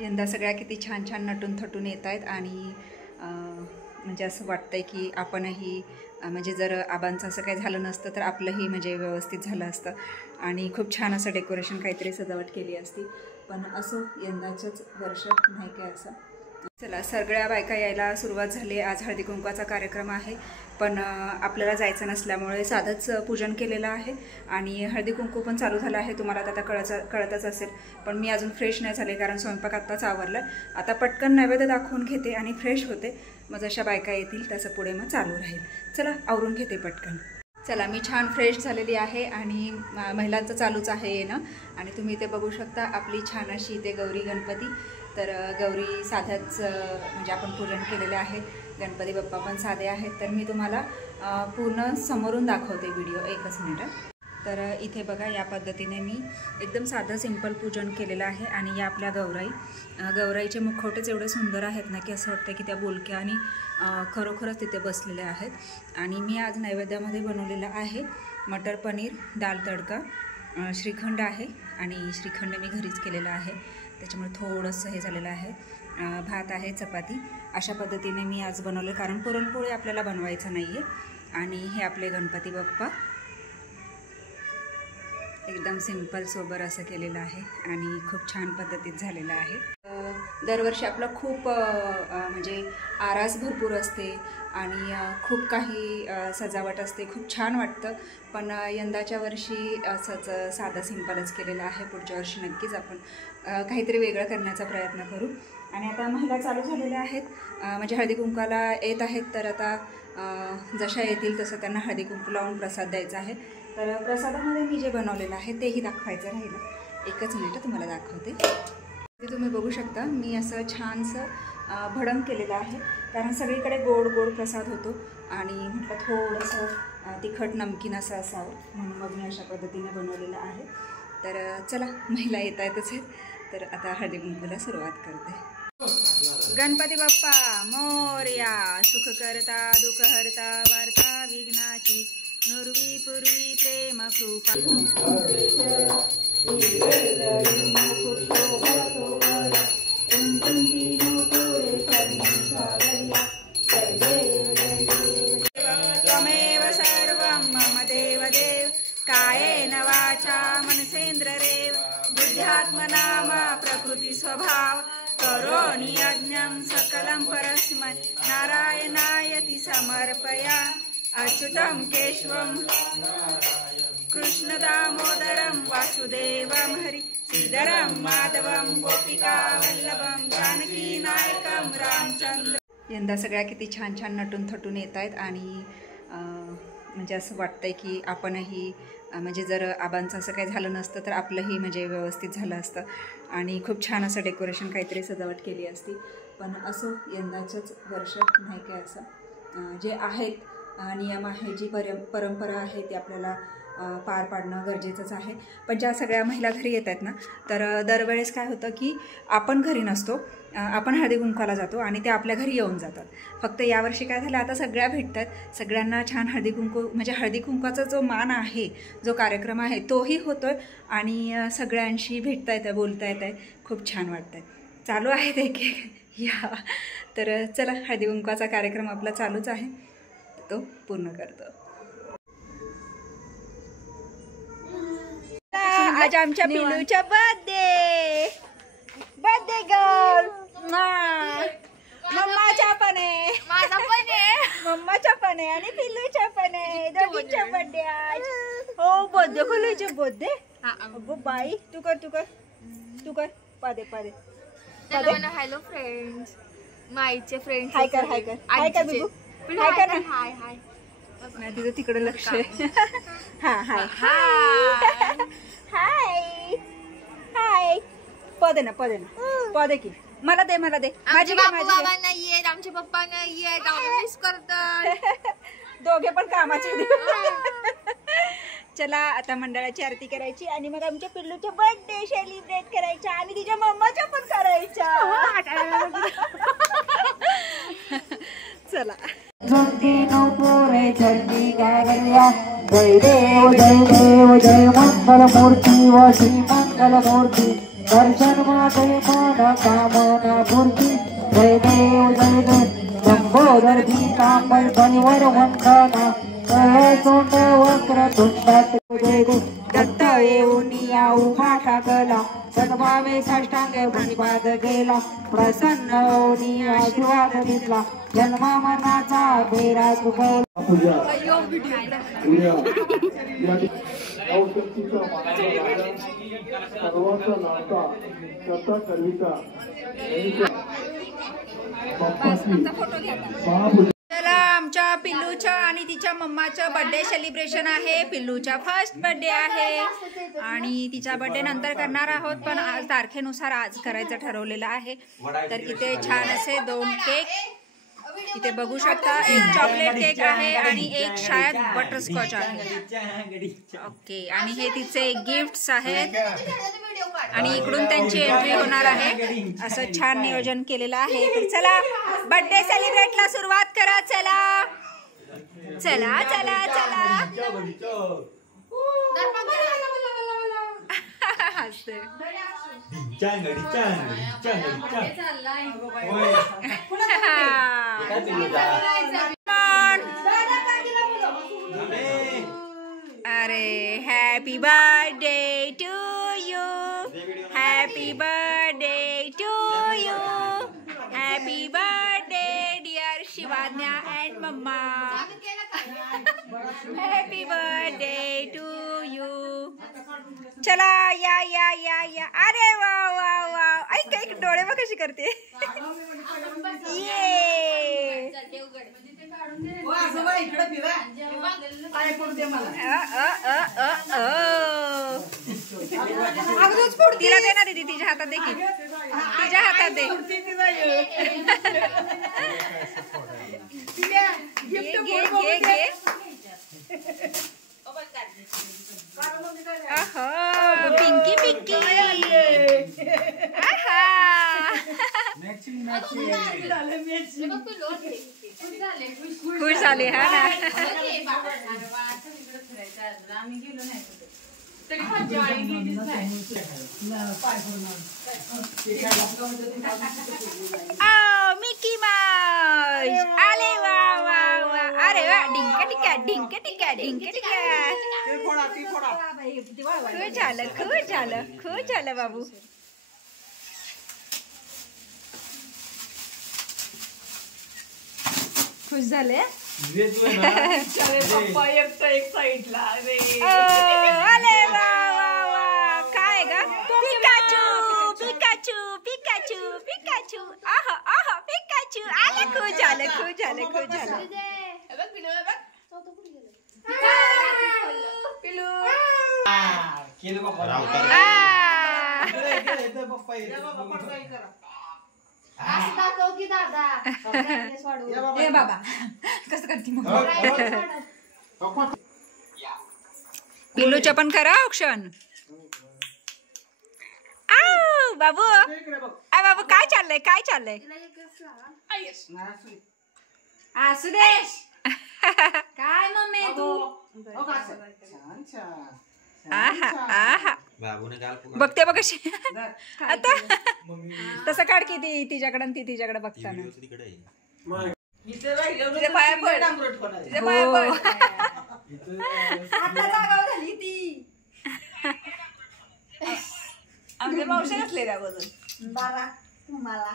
यंदा सगळ्या किती छान छान नटून थटून येत आहेत आणि म्हणजे असं वाटतंय की आपणही म्हणजे जर आबांचं असं काही झालं नसतं तर आपलंही म्हणजे व्यवस्थित झालं असतं आणि खूप छान असं डेकोरेशन काहीतरी सजावट केली असती. पण असं यंदाचंच वर्ष नाही काय असं. चला सगळ्या बायका यायला सुरुवात झाली. आज हळदी कुंकवाचा कार्यक्रम आहे पण आपल्याला जायचं नसल्यामुळे साधंच पूजन केलेलं आहे आणि हळदी कुंकू पण चालू झालं आहे. तुम्हाला आता कळतच असेल. पण मी अजून फ्रेश नाही झाले कारण स्वयंपाक आत्ताच आवरला. आता पटकन नैवेद्य दाखवून घेते आणि फ्रेश होते. मग जशा बायका येतील तसं पुढे मग चालू राहील. चला आवरून घेते पटकन. चला मी छान फ्रेश झालेली आहे आणि महिलांचं चालूच आहे येणं. आणि तुम्ही इथे बघू शकता आपली छान अशी इथे गौरी गणपती. तर गौरी साध्याच म्हणजे आपण पूजन केलेले आहे. गणपती बाप्पा पण साधे आहेत. तर मी तुम्हाला पूर्ण समोरून दाखवते व्हिडिओ. एकच मिनिट. तर इथे बघा या पद्धतीने मी एकदम साधं सिंपल पूजन केलेलं आहे. आणि या आपल्या गौराईचे मुखवटेच एवढे सुंदर आहेत ना की असं वाटतं की त्या बोलक्या आणि खरोखरच तिथे बसलेल्या आहेत. आणि मी आज नैवेद्यामध्ये बनवलेलं आहे मटर पनीर, दाल तडका, श्रीखंड आहे आणि श्रीखंड मी घरीच केलेला आहे त्याच्यामुळे थोडंसं हे झालेलं आहे. भात आहे, चपाती. अशा पद्धतीने मी आज बनवले कारण पुरणपोळी आपल्याला बनवायचं नाही आहे. आणि हे आपले गणपती बाप्पा एकदम सिंपल सोबर असं केलेलं आहे आणि खूप छान पद्धतीत झालेलं आहे. दरवर्षी आपलं खूप म्हणजे आरास भरपूर असते आणि खूप काही सजावट असते. खूप छान वाटतं. पण यंदाच्या वर्षी असंच साधं सिंपलच केलेलं आहे. पुढच्या वर्षी नक्कीच आपण काहीतरी वेगळं करण्याचा प्रयत्न करू. आणि आता महिला चालू झालेल्या आहेत म्हणजे हळदी कुंकवाला येत आहेत. तर आता जशा येतील तसं त्यांना हळदी कुंकू लावून प्रसाद द्यायचा आहे. तर प्रसादामध्ये मी जे बनवलेलं आहे तेही दाखवायचं राहिलं. एकच मिनिट तुम्हाला दाखवते. ते तुम्ही बघू शकता मी असं छानसं भडंग केलेलं आहे कारण सगळीकडे गोड गोड प्रसाद होतो आणि म्हटलं थोडंसं तिखट नमकीन असं असावं म्हणून मग मी अशा पद्धतीने बनवलेलं आहे. तर चला महिला येत आहेतच आहेत. तर आता हळदी कुंकूला सुरुवात करते. गणपती बाप्पा मोरया, सुख करता दुःख हरता वार्ता विघ्नाची, नुर्वी पूर्वी प्रेम कृपा. त्वमेव सर्वं मम देवदेव, कायेन वाचा मनसेन्द्रियैर्वा बुद्ध्यात्मना वा प्रकृती स्वभाव, करोमि यज्ञं सकलं परस्मै नारायणायति समर्पया. अच्युतं केशवं कृष्ण दामोदरं वासुदेवं हरि श्रीधरं माधवं गोपिका वल्लभं जानकी नायकं रामचंद्र. यंदा सगळ्या किती छान छान नटून थटून येत आहेत आणि म्हणजे असं वाटतंय की आपणही म्हणजे जर आबांचं असं काही झालं नसतं तर आपलंही म्हणजे व्यवस्थित झालं असतं आणि खूप छान असं डेकोरेशन काहीतरी सजावट केली असती. पण असं यंदाचंच वर्ष नाही काय असं. जे आहेत नियम आहे, जी परंपरा आहे ती आपल्याला पार पाडणं गरजेचंच आहे. पण ज्या सगळ्या महिला घरी येत आहेत ना तर दरवेळेस काय होतं की आपण घरी नसतो, आपण हळदी कुंकवाला जातो आणि ते आपल्या घरी येऊन जातात. फक्त यावर्षी काय झालं आता सगळ्या भेटतात. सगळ्यांना छान हळदी कुंकू म्हणजे हळदी कुंकवाचा जो मान आहे, जो कार्यक्रम आहे तोही होतो आहे आणि सगळ्यांशी भेटता येतं, बोलता येतं आहे. खूप छान वाटतं आहे. चालू आहेत एक एक या. तर चला हळदी कुंकवाचा कार्यक्रम आपला चालूच आहे तो पूर्ण करतो. आज आमच्या पिलूचा बर्थडे गर्ल. मम्माचा पण आहे, माझा पण आहे, मम्माचा पण आहे आणि पिलूचा पण आहे. दोघींचा बर्थडे आज. हो बर्थडे खोलायचे बर्थडे. अगो बाई तू कर पादे हॅलो फ्रेंड्स, माईचे फ्रेंड्स. हाय कर बिबू. हाय कर ना. हाय तिचं तिकडे लक्ष आहे. हाय पदे की मला दे माझे बाबा नाहीये, आमचे पप्पा नाहीये, मिस करतात. दोघे पण कामाचे. चला आता मंडळाची आरती करायची आणि मग आमच्या पिल्लूचा बर्थडे सेलिब्रेट करायचा आणि तिच्या मम्माचा पण करायचा. चला जय देव जय मंगल मूर्ती व श्री मंगल मूर्ती दर्शन माते मन कामना पूर्ती जय देव लंबोदर पीतांबर बलिवर वंदना जय सोंड वक्र तुंडात जय देव दत्त येऊनिया उभा ठाकला सद्भावे साष्टांगे भूमिपाद गेला प्रसन्न होऊनी आशीर्वाद घेतला जन्मा मनाचा बेरा चुकवला चला आमच्या पिल्लूच्या आणि तिच्या मम्माचं बर्थडे सेलिब्रेशन आहे. पिल्लूचा फर्स्ट बर्थडे आहे आणि तिचा बर्थडे नंतर करणार आहोत, पण आज तारखेनुसार आज करायचं ठरवलेलं आहे. तर इथे छान असे 2 केक इथे बघू शकता. एक चॉकलेट केक आहे आणि एक शायद बटरस्कॉच आहे. ओके, आणि हे तिचे गिफ्ट्स आहेत आणि इकडून त्यांची एंट्री होणार आहे. असं छान नियोजन केलेलं आहे. तर चला बर्थडे सेलिब्रेटला सुरुवात करा. चला चला चला चला. अरे happy birthday to you, happy birthday to you, happy birthday dear Shivanya and mamma, happy birthday to you. चला या या या या. अरे वा वा वा. ऐक ऐक डोळे बघ कशी करते. ये तिला दे ना दीदी, तिच्या हातात दे की, तिच्या हातात दे. घे घे घे. पिंकी पिंकी. खुश झाले हा ना. मिकी माऊस आले. वा वा वा. अरे वा. डिंका टिका डिंका टिका डिंका टिका. खूप झालं खूप झालं खूप झालं बाबू. खुश झाले. अरे वा वा वा. काय ग पिकाचू पिकाचू पिकाचू पिकाचू. आह आह पिकाचू आले. खूप झालं खूप झालं खूप झालं. पिलू बाबा कसं करते मग. पिल्लूच्या पण करा ऑप्शन. बाबू आ बाबू काय चाललंय काय चाललंय. असू दे. काय मम्मी तू. आहा आहा. बघते बघ कशी. आता तसं काढ की ती तिच्याकडे ती तिच्याकडे बघताना. आमच्या मावशी नसले त्याबद्दल बाबा तुम्हाला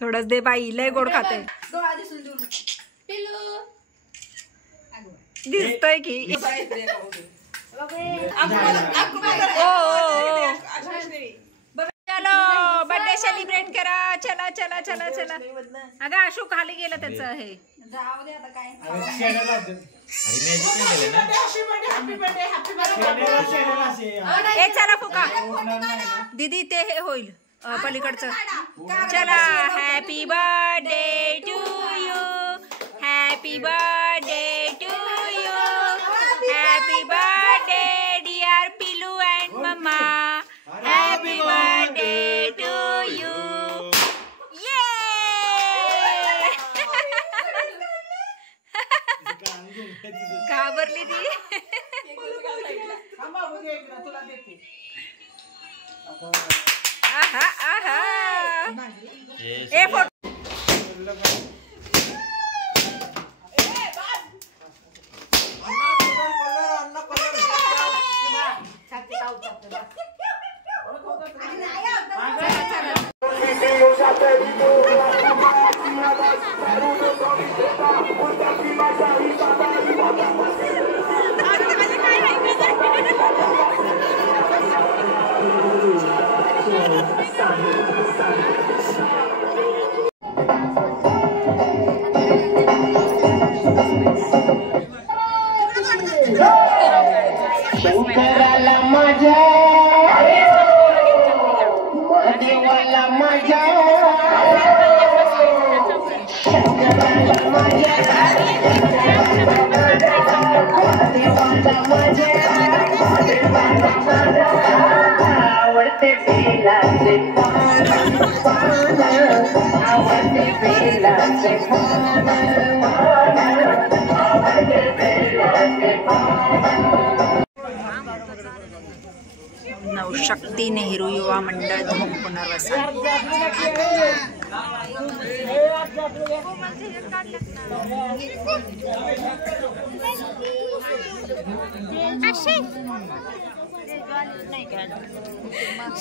थोडंच दे बाई, लय गोड खाते. दिसतोय की. चलो बर्थडे सेलिब्रेट करा. चला चला चला चला. अगं आशू खाली गेलं त्याचं हे. जाऊ दे आता काय. चला फुका दीदी ते हे होईल पलीकडचं. चला happy birthday to you, happy birthday to you, happy birthday dear Pilu and mamma, happy birthday to you. घाबरली ती. आहा आहा ए फोटो शंकराला माझ्या महादेवाला माझ्या शंकराला माझ्या महादेवाला माझ्या आवडते बेलाचे पान आवडते बेलाचे पान आवडते बेलाचे पान. नवशक्ती नेहरू युवा मंडळ धूम पुनर्वसन.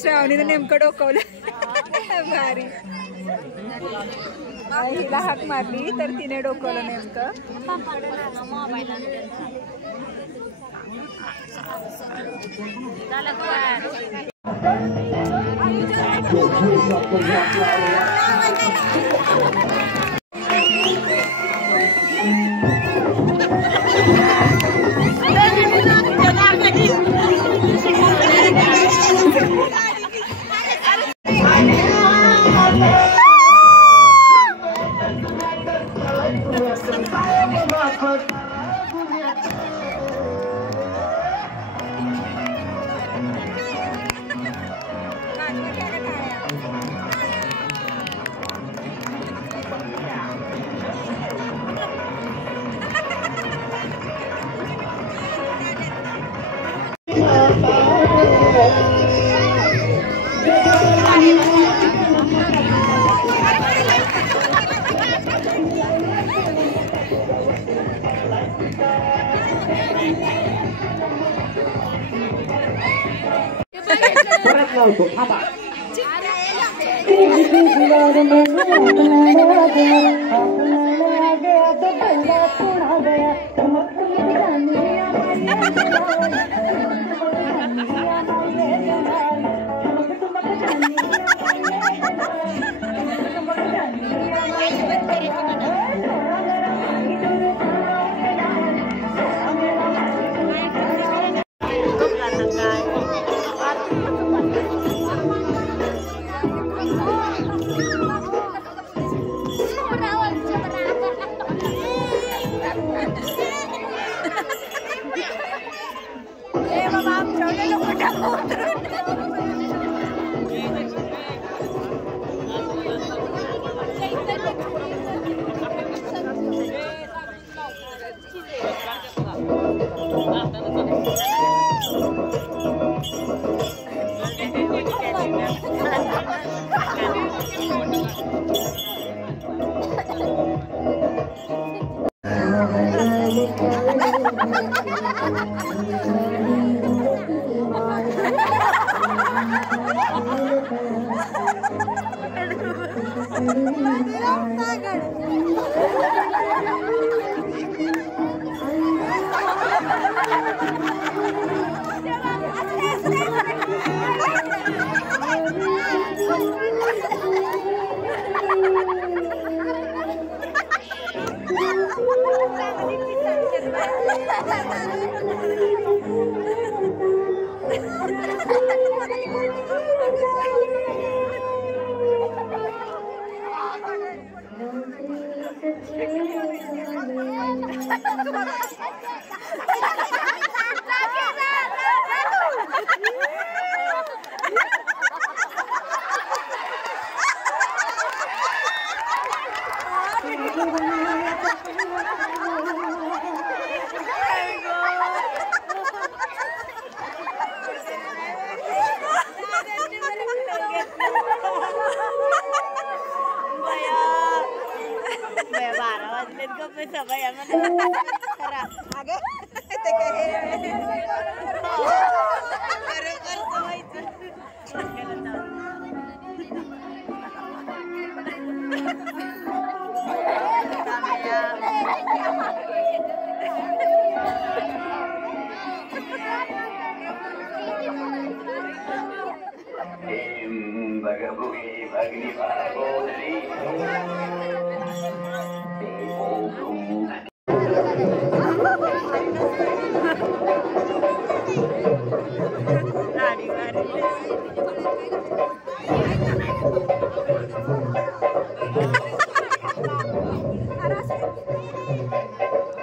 श्रावणीने नेमकं डोकवलं भारी. हिला हाक मारली तर तिने डोकवलं नेमकं.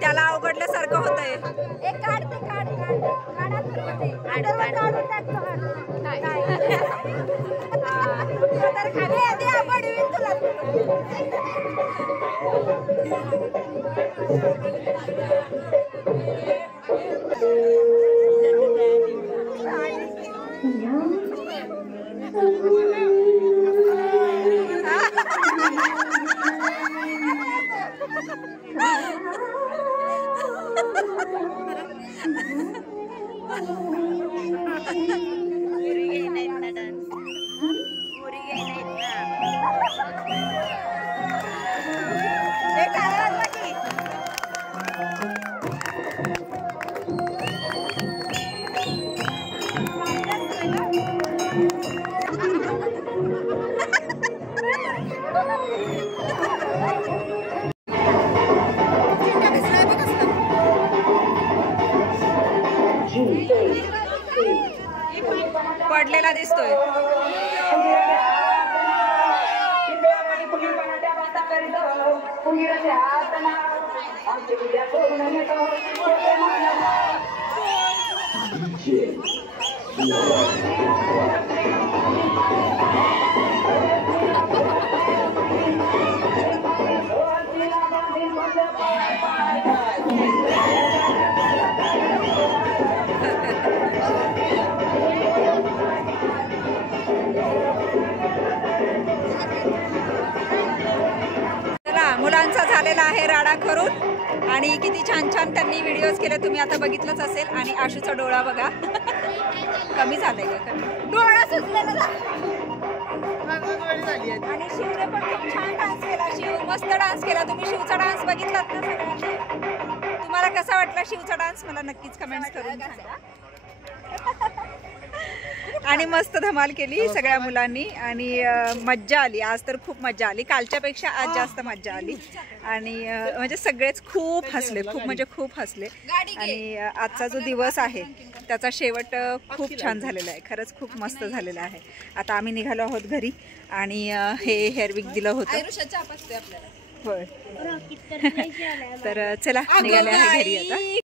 त्याला अवघडल्यासारखं होतंय. पडलेला दिसतोय. मुलांचा झालेला आहे राडा करून आणि किती छान छान त्यांनी व्हिडिओज केले, तुम्ही आता बघितलंच असेल. आणि आशूचा डोळा बघा कमी झालाय का, डोळा सुचलेला. आणि शिवने पण खूप छान डान्स केला. शिव मस्त डान्स केला. तुम्ही शिवचा डान्स बघितलात ना सगळ्यांनी? तुम्हाला कसा वाटला शिवचा डान्स मला नक्कीच कमेंट्स करून सांगा. आणि मस्त धमाल केली सगळ्या मुलांनी आणि मज्जा आली. आज तर खूप मज्जा आली, कालच्यापेक्षा आज जास्त मज्जा आली. आणि म्हणजे सगळेच खूप हसले, खूप म्हणजे खूप हसले. आणि आजचा जो दिवस आहे त्याचा शेवट खूप छान झालेला आहे, खरंच खूप मस्त झालेला आहे. आता आम्ही निघालो आहोत घरी आणि हे हेअरविक दिलं होतं. होय तर चला निघाले आहे घरी आता.